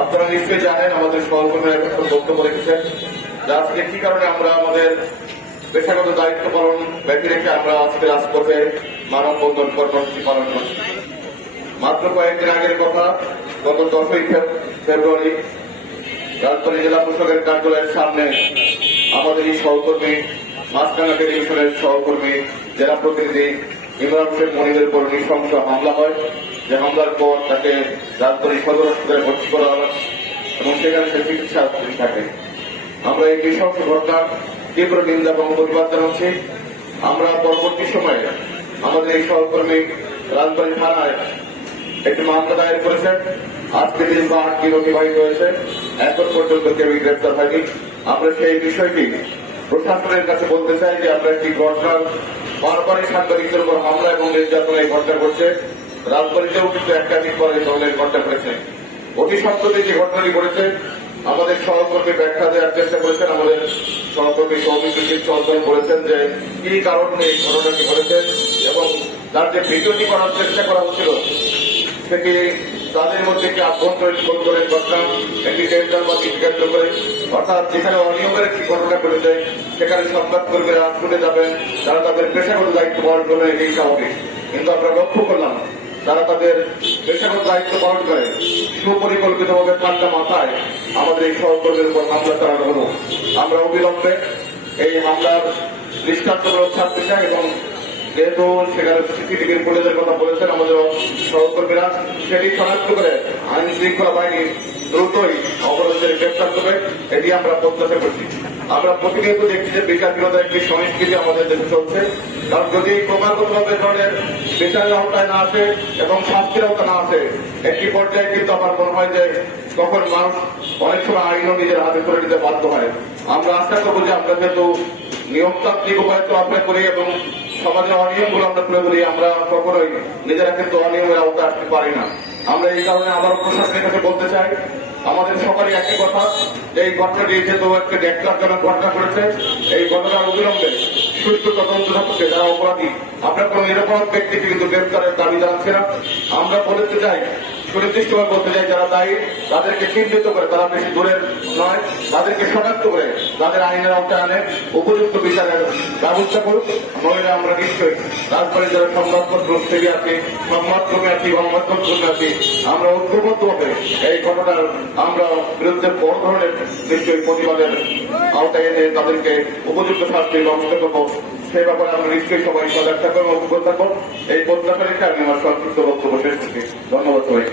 আপনারা নিশ্চয়ই জানেন, আমাদের সহকর্মীরা এখন বক্তব্য রেখেছেন যে আজকে কি কারণে আমরা আমাদের পেশাগত দায়িত্ব পালন ব্যক্তি রেখে আমরা আজকে রাজপথে মানববন্ধন কর্মসূচি পালন করছি। মাত্র কয়েকদিন আগের কথা, গত দশই ফেব্রুয়ারি রাজধানী জেলা প্রশাসকের কার্যালয়ের সামনে আমাদের এই সহকর্মী, মাঝখানা টেলিভিশনের সহকর্মী, জেলা প্রতিনিধি ইমরান হোসেন মনিরের উপর নৃশংস হামলা হয়। যে হামলার পর তাকে রাজধানী সদর হাসপাতালে ভর্তি করা হয় এবং সেখানে সে চিকিৎসাধীন থাকে। আমরা এই নৃশংস ঘটনার তীব্র নিন্দা এবং প্রতিবাদ জানাচ্ছি। আমরা পরবর্তী সময়ে আমাদের এই সহকর্মী রাজবাড়ী থানায় একটি মামলা দায়ের করেছেন আজকে দীর্ঘ আট দিন অতিবাহিত হয়েছে। এখন পর্যন্ত কেউ গ্রেপ্তার হয়নি। আমরা সেই বিষয়টি প্রশাসনের কাছে বলতে চাই যে আমরা একটি ঘটনার বারবারই সাংবাদিকদের উপর হামলা এবং নির্যাতন এই ঘটনা ঘটছে। রাজবাড়িতেও কিন্তু একাধিক এই ধরনের ঘটনা ঘটেছে। অতি সত্ত্বে যে ঘটনাটি ঘটেছে, আমাদের সহকর্মী ব্যাখ্যা দেওয়ার চেষ্টা করেছেন, আমাদের সহকর্মী সৌমিত্রজিৎ চৌধুরী বলেছেন যে কি কারণে এই ঘটনাটি ঘটেছে এবং তার যে ভিডিওটি করার চেষ্টা করা হচ্ছিল, সেটি তাদের মধ্যে একটি আভ্যন্তরীণ গোলগোলের ঘটনা, একটি টেন্ডার বা কেন্দ্র করে। অর্থাৎ যেখানে অনিয়মের একটি ঘটনা ঘটেছে, সেখানে সংবাদকর্মীরা ছুটে যাবেন, তারা তাদের পেশাগত দায়িত্ব পালন করবেন, এটি স্বাভাবিক। কিন্তু আমরা লক্ষ্য করলাম তারা তাদের পেশাগত দায়িত্ব পালন করে, সুপরিকল্পিতভাবে ঠান্ডা মাথায় আমাদের এই সহকর্মীর উপর হামলা চালানো হলো। আমরা অবিলম্বে এই হামলার দৃষ্টান্তমূলক ছাড়তে চাই এবং যেহেতু সেখানে সিসিটিভির ফুটেজের কথা বলেছেন আমাদের সহকর্মীরা, সেটি শনাক্ত করে আইন শৃঙ্খলা বাহিনী দ্রুতই অপরাধীদের গ্রেপ্তার করবে, এটি আমরা প্রত্যাশা করছি। আমরা প্রতিনিয়ত দেখছি যে বিচার বিরোধী একটি সংস্কৃতি আমাদের দেশে চলছে। কারণ যদি ক্রমাগতভাবে এ ধরনের বিচারের আওতায় না আসে এবং শাস্তির আওতায় না আসে, একটি পর্যায়ে কিন্তু আমার মনে হয় যে তখন মানুষ অনেক সময় আইনও নিজের হাতে করে নিতে বাধ্য হয়। আমরা আশা করব যে আমরা যেহেতু নিয়মতান্ত্রিক উপায় তো চলাফেরা করি এবং সমাজের অনিয়মগুলো আমরা তুলে ধরি, আমরা কখনোই নিজেরা কিন্তু অনিয়মের আওতায় আসতে পারি না। আমরা এই কারণে আবার প্রশাসনের কাছে বলতে চাই আমাদের সবারই একই কথা এই ঘটনাটি যেহেতু একটা ন্যাক্কারজনক ঘটনা করেছে এই ঘটনার অবিলম্বে সুষ্ঠু তদন্ত থাকছে যারা অপরাধী, আমরা কোন নিরাপদ ব্যক্তিকে কিন্তু গ্রেপ্তারের দাবি জানাচ্ছি না। আমরা বলতে চাই সুনির্দিষ্টভাবে বলতে চাই যারা দায়ী, তাদেরকে চিহ্নিত করে, তারা বেশি দূরের নয়, তাদেরকে শনাক্ত করে তাদের আইনের আওতায় আনে উপযুক্ত বিচারের ব্যবস্থা করুক। নইলে আমরা নিশ্চয়ই তারপরে যারা সংবাদপত্র থেকে আছি সংবাদক্রমে আছি গণমাধ্যম আছি আমরা ঐক্যবদ্ধভাবে এই ঘটনার আমরা বিরুদ্ধে বড় ধরনের নিশ্চয়ই প্রতিবাদের আওতায় এনে তাদেরকে উপযুক্ত শাস্তির ব্যবস্থা করব। সেই ব্যাপারে আমরা নিশ্চয়ই সবাই সজাগ থাকব এবং অভিজ্ঞ থাকব। এই প্রত্যাশা রেখে আমি আমার সংক্ষিপ্ত বক্তব্য শেষ করছি। ধন্যবাদ সবাই